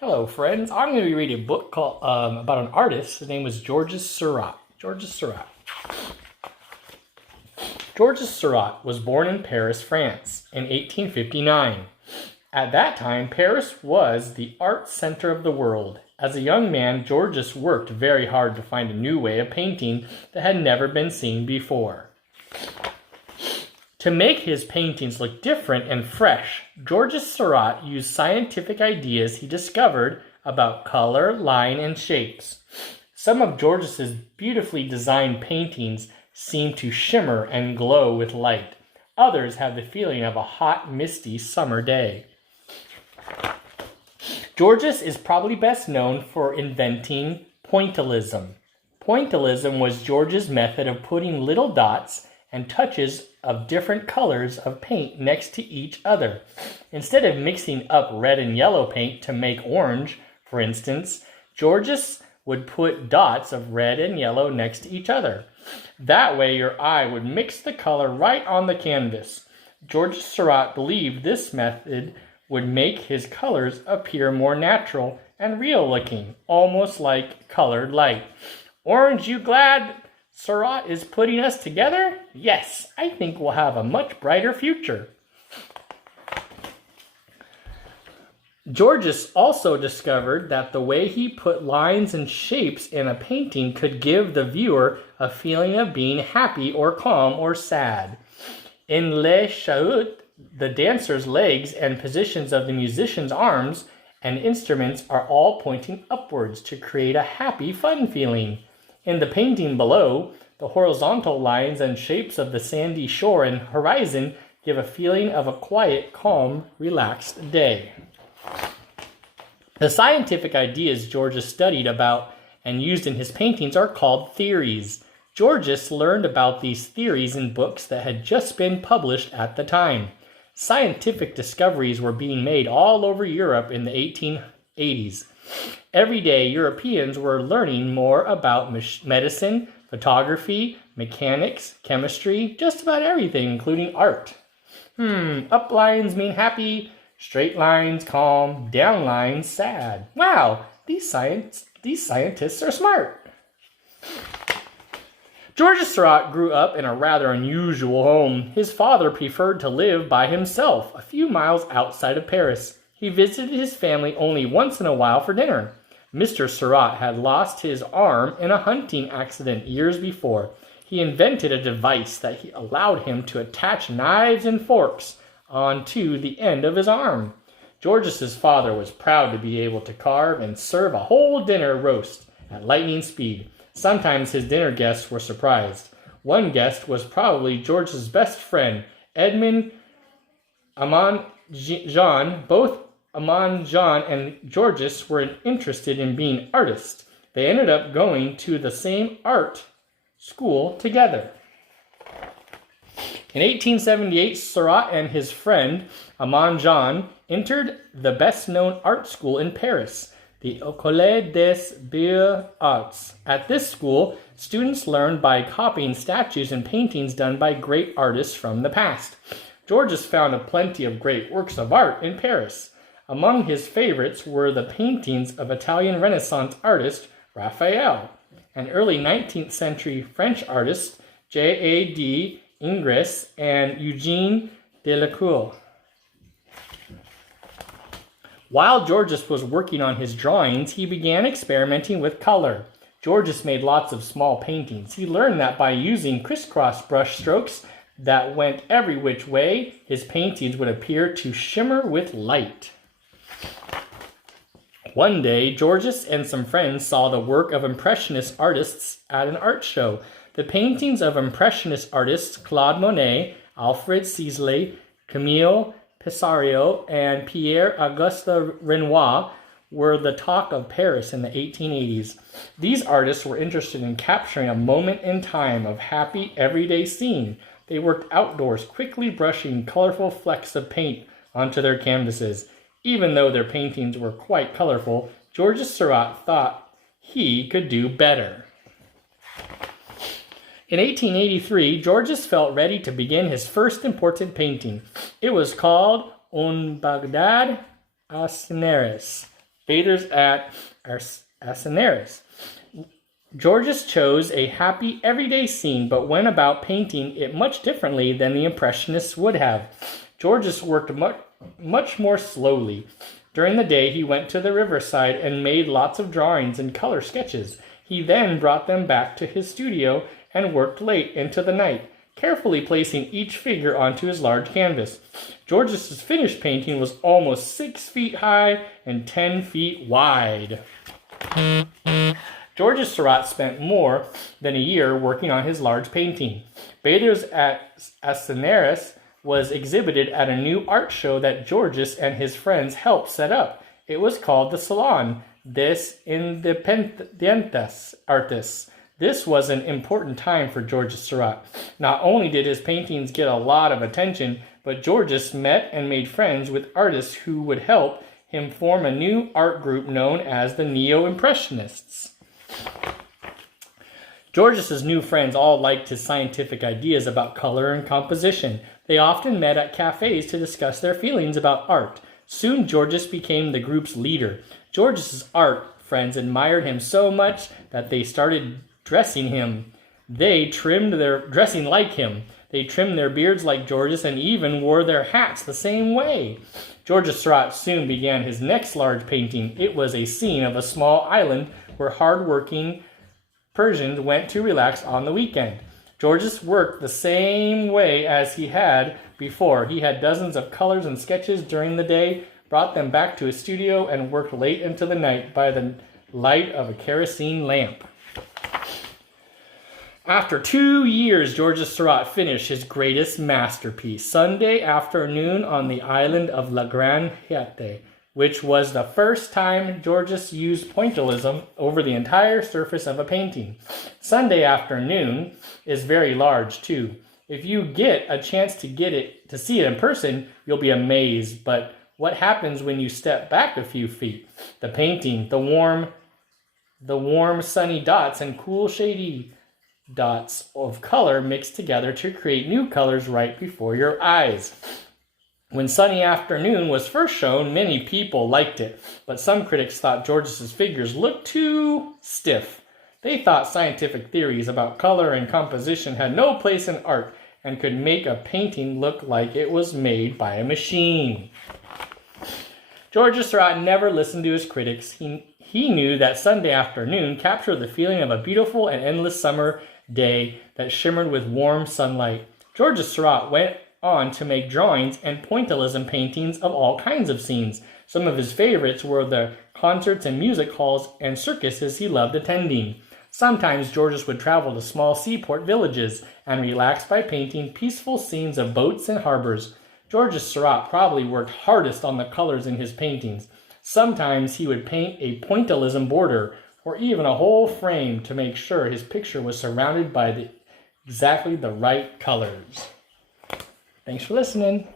Hello, friends. I'm going to be reading a book called about an artist. His name was Georges Seurat. Georges Seurat. Georges Seurat was born in Paris, France, in 1859. At that time, Paris was the art center of the world. As a young man, Georges worked very hard to find a new way of painting that had never been seen before. To make his paintings look different and fresh, Georges Seurat used scientific ideas he discovered about color, line, and shapes. Some of Georges's beautifully designed paintings seem to shimmer and glow with light. Others have the feeling of a hot, misty summer day. Georges is probably best known for inventing Pointillism. Pointillism was Georges' method of putting little dots and touches of different colors of paint next to each other. Instead of mixing up red and yellow paint to make orange, for instance, Georges would put dots of red and yellow next to each other. That way your eye would mix the color right on the canvas. Georges Seurat believed this method would make his colors appear more natural and real looking, almost like colored light. Orange, you glad Seurat is putting us together? Yes, I think we'll have a much brighter future. Georges also discovered that the way he put lines and shapes in a painting could give the viewer a feeling of being happy or calm or sad. In Les Seurat, the dancer's legs and positions of the musician's arms and instruments are all pointing upwards to create a happy, fun feeling. In the painting below, the horizontal lines and shapes of the sandy shore and horizon give a feeling of a quiet, calm, relaxed day. The scientific ideas Georges studied about and used in his paintings are called theories. Georges learned about these theories in books that had just been published at the time. Scientific discoveries were being made all over Europe in the 1880s. Every day, Europeans were learning more about medicine, photography, mechanics, chemistry, just about everything, including art. Up lines mean happy, straight lines calm, down lines sad. Wow, these scientists are smart. Georges Seurat grew up in a rather unusual home. His father preferred to live by himself, a few miles outside of Paris. He visited his family only once in a while for dinner. Mr. Seurat had lost his arm in a hunting accident years before. He invented a device that allowed him to attach knives and forks onto the end of his arm. Georges's father was proud to be able to carve and serve a whole dinner roast at lightning speed. Sometimes his dinner guests were surprised. One guest was probably Georges's best friend, Edmond Amand Jean. Both Amand Jean and Georges were interested in being artists. They ended up going to the same art school together. In 1878, Seurat and his friend Amand Jean entered the best-known art school in Paris, the École des Beaux-Arts. At this school, students learned by copying statues and paintings done by great artists from the past. Georges found plenty of great works of art in Paris. Among his favorites were the paintings of Italian Renaissance artist Raphael and early 19th century French artists J.A.D. Ingres and Eugène Delacroix. While Georges was working on his drawings, he began experimenting with color. Georges made lots of small paintings. He learned that by using crisscross brush strokes that went every which way, his paintings would appear to shimmer with light. One day, Georges and some friends saw the work of Impressionist artists at an art show. The paintings of Impressionist artists Claude Monet, Alfred Sisley, Camille Pissarro, and Pierre-Auguste Renoir were the talk of Paris in the 1880s. These artists were interested in capturing a moment in time of happy, everyday scene. They worked outdoors, quickly brushing colorful flecks of paint onto their canvases. Even though their paintings were quite colorful, Georges Seurat thought he could do better. In 1883, Georges felt ready to begin his first important painting. It was called Un Baghdad Narus, Bathers at Narus. Georges chose a happy, everyday scene, but went about painting it much differently than the Impressionists would have. Georges worked much more slowly. During the day, he went to the riverside and made lots of drawings and color sketches. He then brought them back to his studio and worked late into the night, carefully placing each figure onto his large canvas. Georges' finished painting was almost 6 feet high and 10 feet wide. Georges Seurat spent more than a year working on his large painting. Bathers at Narus was exhibited at a new art show that Georges and his friends helped set up. It was called the Salon des Artistes. This was an important time for Georges Seurat. Not only did his paintings get a lot of attention, but Georges met and made friends with artists who would help him form a new art group known as the NeoImpressionists. Georges' new friends all liked his scientific ideas about color and composition. They often met at cafes to discuss their feelings about art. Soon Georges became the group's leader. Georges' art friends admired him so much that they started dressing like him. They trimmed their beards like Georges and even wore their hats the same way. Georges Seurat soon began his next large painting. It was a scene of a small island where hard-working Persians went to relax on the weekend. Georges worked the same way as he had before. He had dozens of colors and sketches during the day, brought them back to his studio, and worked late into the night by the light of a kerosene lamp. After 2 years, Georges Seurat finished his greatest masterpiece, Sunday Afternoon on the Island of La Grande Jatte, which was the first time Georges used pointillism over the entire surface of a painting. Sunday Afternoon is very large, too. If you get a chance to see it in person, you'll be amazed. But what happens when you step back a few feet? The painting, the warm sunny dots and cool shady dots of color mixed together to create new colors right before your eyes. When Sunny Afternoon was first shown, many people liked it, but some critics thought Georges' figures looked too stiff. They thought scientific theories about color and composition had no place in art and could make a painting look like it was made by a machine. Georges Seurat never listened to his critics. He knew that Sunday Afternoon captured the feeling of a beautiful and endless summer day that shimmered with warm sunlight. Georges Seurat went on to make drawings and pointillism paintings of all kinds of scenes. Some of his favorites were the concerts and music halls and circuses he loved attending. Sometimes Georges would travel to small seaport villages and relax by painting peaceful scenes of boats and harbors. Georges Seurat probably worked hardest on the colors in his paintings. Sometimes he would paint a pointillism border or even a whole frame to make sure his picture was surrounded by exactly the right colors. Thanks for listening.